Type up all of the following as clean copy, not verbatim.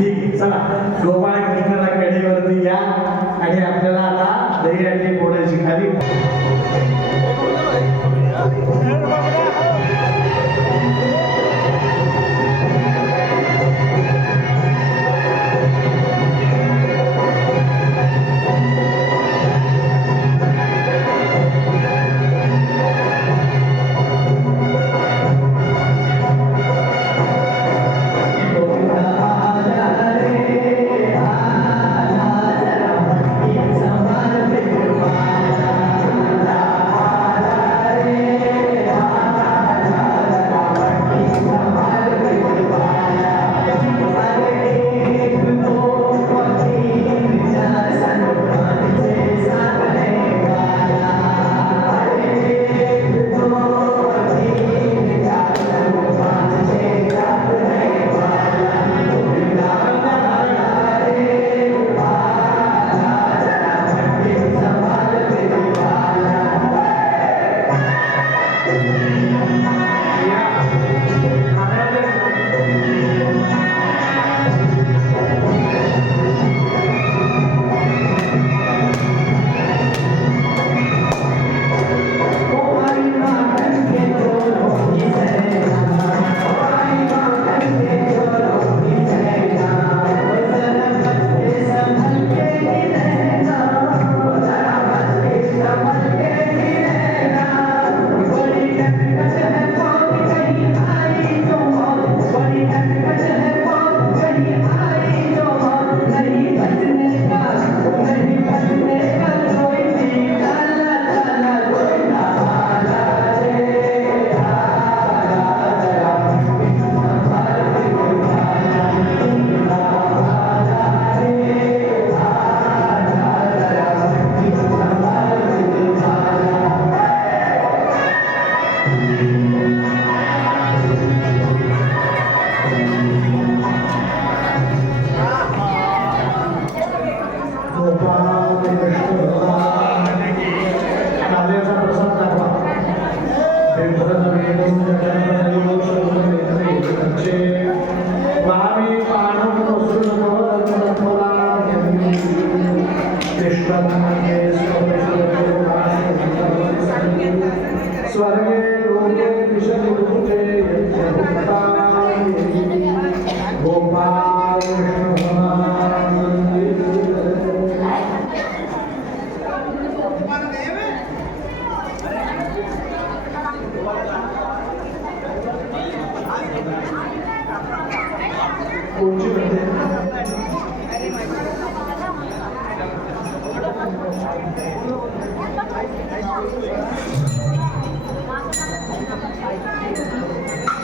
ठीक आहे, चला गोपाळ कृष्णाला कडेवरती या आणि आपल्याला आता दही अंडी फोडायची खाली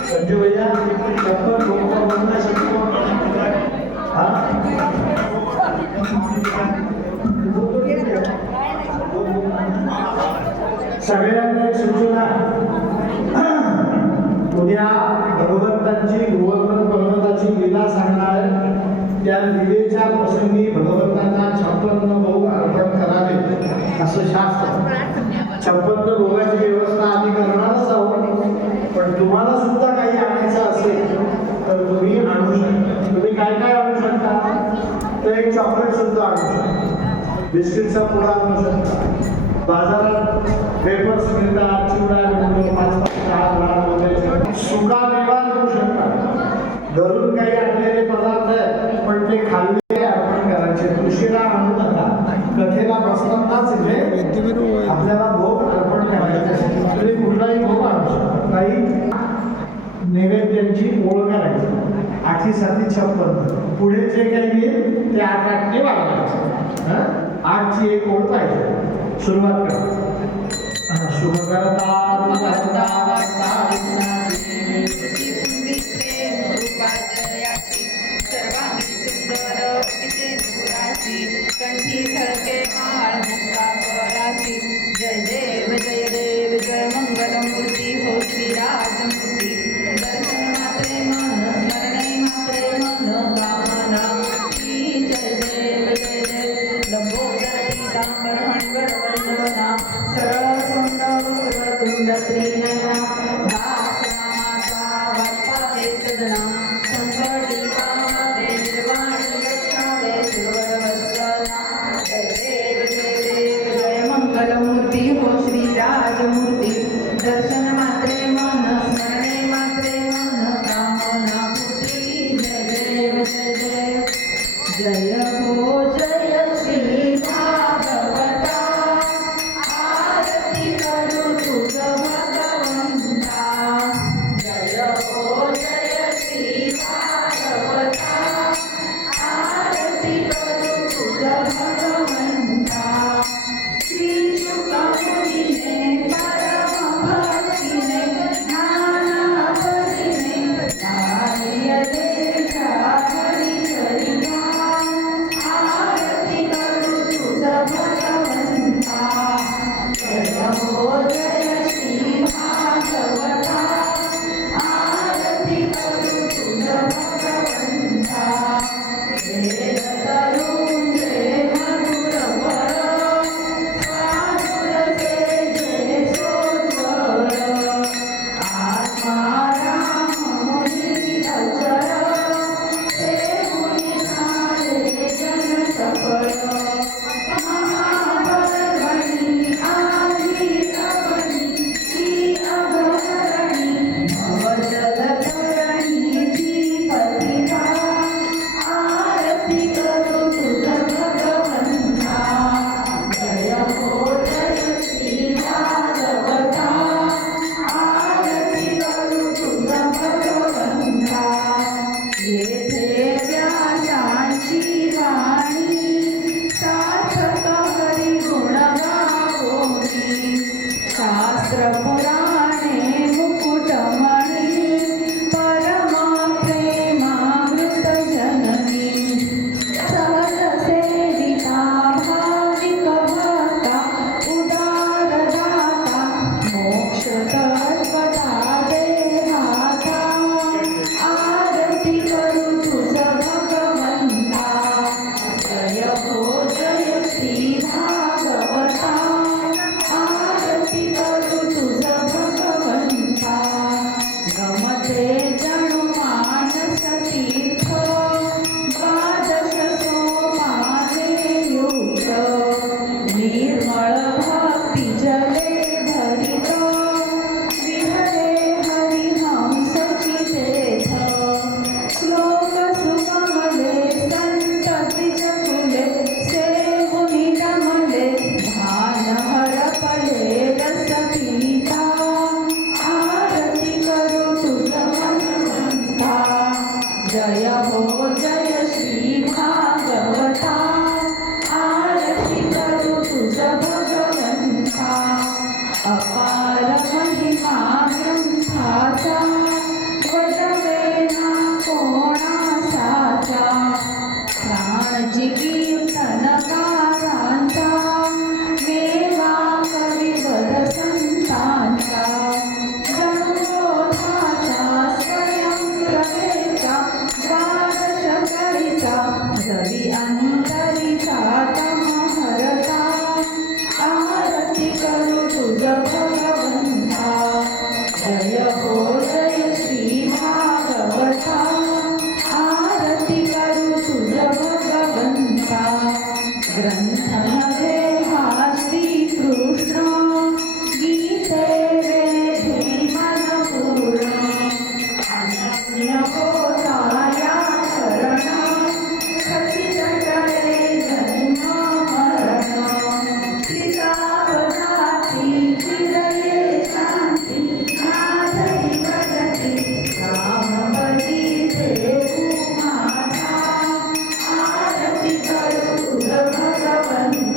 संजू भैया सगळ्यांना एक सूचना उद्या भगवंतांची गोवर्धन पर्वताची लीला सांगणार त्या लीलेच्या प्रसंगी भगवंतांना 56 भोग अर्पण करावे असं शास्त्र 56 भोगाची व्यवस्था आम्ही करणारच आहोत पण तुम्हाला सुद्धा काही आणायचं असेल तर तुम्ही आणू शकता तुम्ही काय काय आणू शकता तर एक चॉकलेट सुद्धा आणू शकता बिस्किटचा पुडा आणू शकता बाजारात पेपर्स मिळतात चिवडा मिळतो 5-5 6 वगैरे सुका मेवा देऊ शकता घरून काही आणलेले पदार्थ आहेत पण ते खाल्ले अर्पण करायचे तुळशीला आणू नका कथेला बसतानाच इथे आपल्याला भोग अर्पण करायचे तरी कुठलाही भोग आणू शकता काही नैवेद्यांची ओळख करायची 8-7 56 पुढे जे काही येईल ते 8 ने वाढवायचं आजची एक ओळ पाहिजे सुरुवात करा शुभ करता कंठी झळके माळ मुक्ता फळाची जय देव जय देव जय मंगलमूर्ती हो श्रीराजमूर्ती दर्शन मात्रे मन स्मरणे मात्रे मन कामना जय देव जय देव लंबोदर पीतांबर हणगर वर्णवना सरळ सोंड वक्रतुंड त्रिनयना भासनामाचा वाटपाते सदना संकटी पावते निर्वाण जय हो जय श्री भागवता आरती करू तुझ भगवंता जय हो जय श्री भागवता आरती करू तुझ भगवंता श्री शुक मुनीने परम भक्तीने नाना परीने कार्य देशा हरी चरिता आरती करू तुझ भगवंता जय हो जय श्री भागवता आरती करू तुझ भगवंता वेद तरुण जय मधुर फळ साधुर से जय सोज्वळ आत्मा राम मुनी अचर ते मुनी झाले जन सफळ महाबलवणी आधी रवणी ही अघरणी भवजलधरणी जी पतिता आरती करू तुझ भगवंता जय हो जय श्री भागवता आरती करू तुझ भगवंता येथे व्यासांची वाणी सार्थक हरी गुण गावोनी शास्त्र पुराणे मुकुटमणी परमा प्रेमामृत जननी सहज सेविता भाविक भक्ता उदार दाता मोक्ष तत्वता देहाता आरती करू तुझ भगवंता जय हो जय श्री भागवता आरती करू तुझ भगवंता गमते जणू मानस तीर्थ द्वादश सोमाने युक्त निर्मळ भक्ती जले भरित विहरे हरिहंस चितेथ श्लोक सुगमले संत द्विजकुले सेवुनि रमले भान हरपले रस पीता आरती करू तुझ भगवंता जय हो जय श्री भागवता आरती करू तुझ भगवंता अपार महिमा ग्रंथाचा वदवेना कोणासाचा प्राणजी कीर्तनकारांचा मेवा कविवर संतांचा जन्मोधाचा स्वयंप्रभेचा द्वादश कळीचा जरी अंतरीचा तमहरता आरती करू तुझ भगवंता जय हो जय श्री भागवता आरती करू तुझ भगवंता ग्रंथमध्ये हा श्रीकृष्ण गीते वेदी मनपूर्ण अनन्य होता या शरण खचित टळे जन्म मरण सीतावनाती चिरये शांती नाथी भजती रामवती देऊ माता आरती करू तुझ भगवंता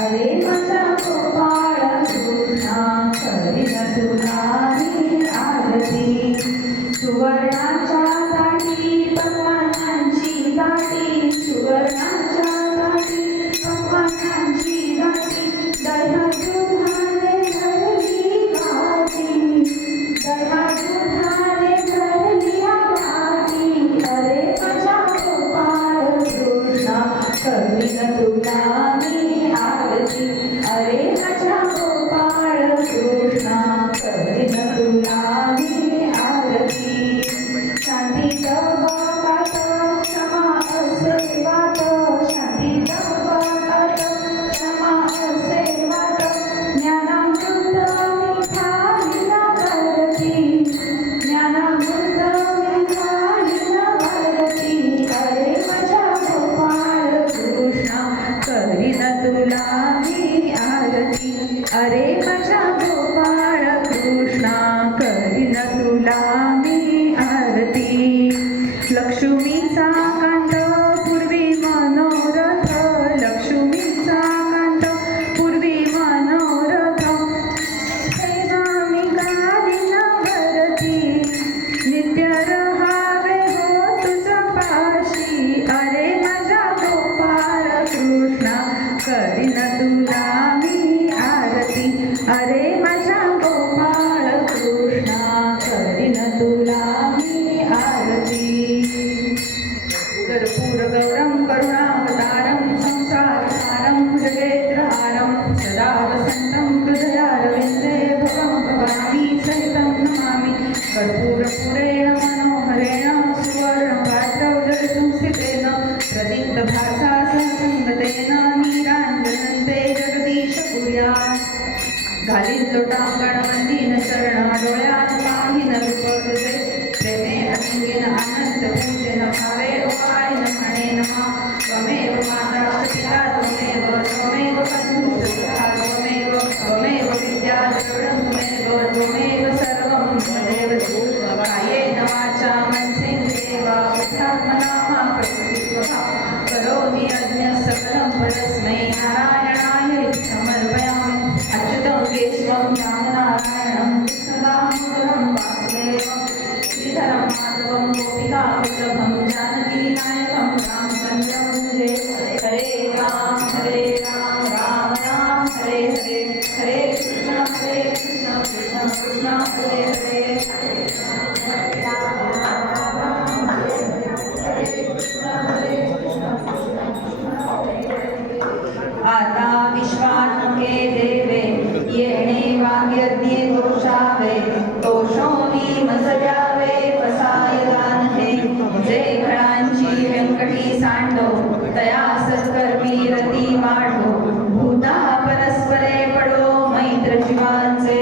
अरे माझा गोपाळ कृष्णा करीन तुला मी आरती सुवर्णाच्या ताटी पक्वान्नांची गाठी सुवर्णाच्या ताटी पक्वान्नांची गाठी दह्या दुधाने भरली गाठी दह्या दुधाने भरली गाठी अरे माझा गोपाळ कृष्णा करीन तुला मी आरती अरे माझा गोपाळ कृष्णा करीन तुला मी आरती शांतीत वाटात क्षमा असे वाट शांतीत वाटात क्षमा असे वाट ज्ञानामृत मी खाईन वरती ज्ञानामृत मी खाईन वरती अरे माझा गोपाळ कृष्णा करीन तुला मी आरती अरे माझा गोपाळ कृष्णा करीन तुला मी आरती लक्ष्मीचा कांत पूर्वी मनोरथ लक्ष्मीचा कांत पूर्वी मनोरथ सेवा मी गालीन वरती नित्य रहावे हो तुझा पाशी अरे माझा गोपाळ कृष्णा करीन तुला मी आरती अरे माझा गोपाळ कृष्णा करीन तुला मी आरती कर्पूरगौरं करुणावतारं संसारसारं भुजगेन्द्रहारं सदा वसन्तं हृदयारविन्दे भवं भवानी सहितं नमामि कर्पूरपुरेण मनोहरेण सुवर्णपात्रौजलसंस्थितेन प्रदीप्तभासा सहसंगतेन नीराञ्जनन्ते जगदीशपुर्यात् घालीन लोटांगण वंदीन चरण डोळ्यात पाहीन रूप तुझे प्रेमे अलिंगेन आनंद पूजेन भावे ओवाळीन म्हणे नमः त्वमेव माता पिता त्वमेव त्वमेव बन्धुः सखा त्वमेव त्वमेव विद्या द्रविणं त्वमेव त्वमेव सर्वं त्वमेव कायेन वाचा मनसेन्द्रियेण वा बुद्ध्यात्मना वा प्रकृतिस्वभाव करोमि यज्ञः सकलं परस्मै नारायणाय समर्पयामि अच्युतं केशवं रामनारायणं कृष्णदामोदरं वासुदेवं श्रीधरं माधवं गोपिकावल्लभं जानकीनायकं रामचन्द्रं भजे हरे राम राम राम हरे हरे हरे कृष्ण कृष्ण कृष्ण हरे हरे आता विश्वात्मके देवे येणे वाग्यज्ञे दोषावे दोषोनी मजल्यावे पसायदान हे जे घडांची व्यंकटी सांडो तया सत्कर्मी रती वाढो भूता परस्परे पडो मैत्र जीवांचे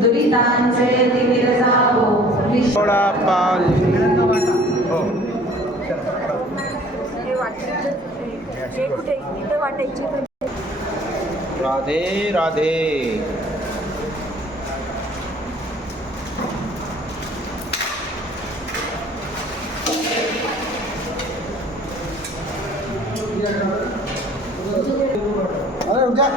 दुरितांचे तिमिर जावो राधे राधे अरे उठ जा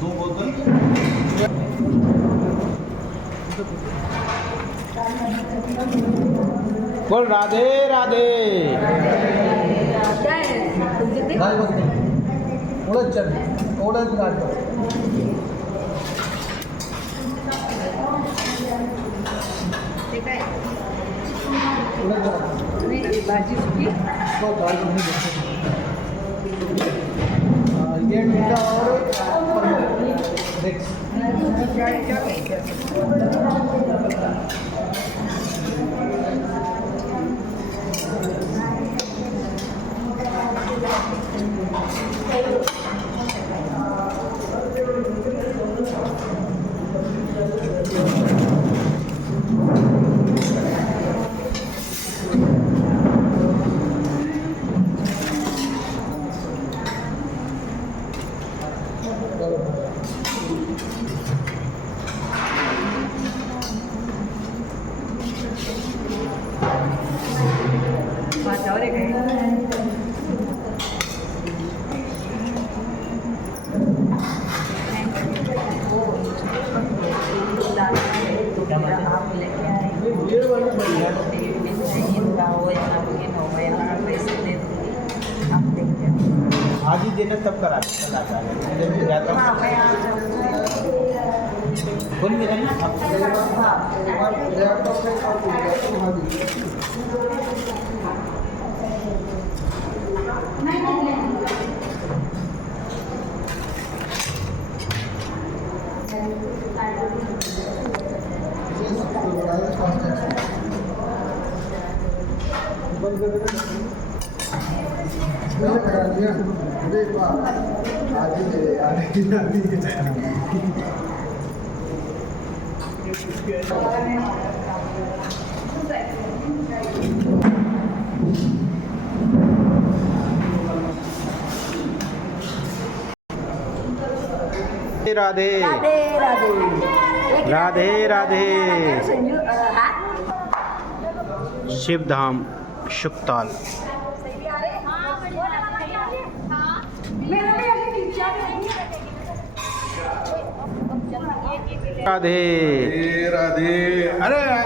दो बोतल बोल राधे राधे ओळख चल ओळख काढतो भाजी सुकी ये मीठा और नेक्स्ट आप लेके आए इनका हो या ना हो या ना पैसे दे दूँगी आप देखते आज ही देना तब करा कल आ जाएगा हाँ मैं आ जाऊँगी कौन मिला नहीं राधे राधे राधे राधे राधे शिवधाम शुक्ताल राधे राधे अरे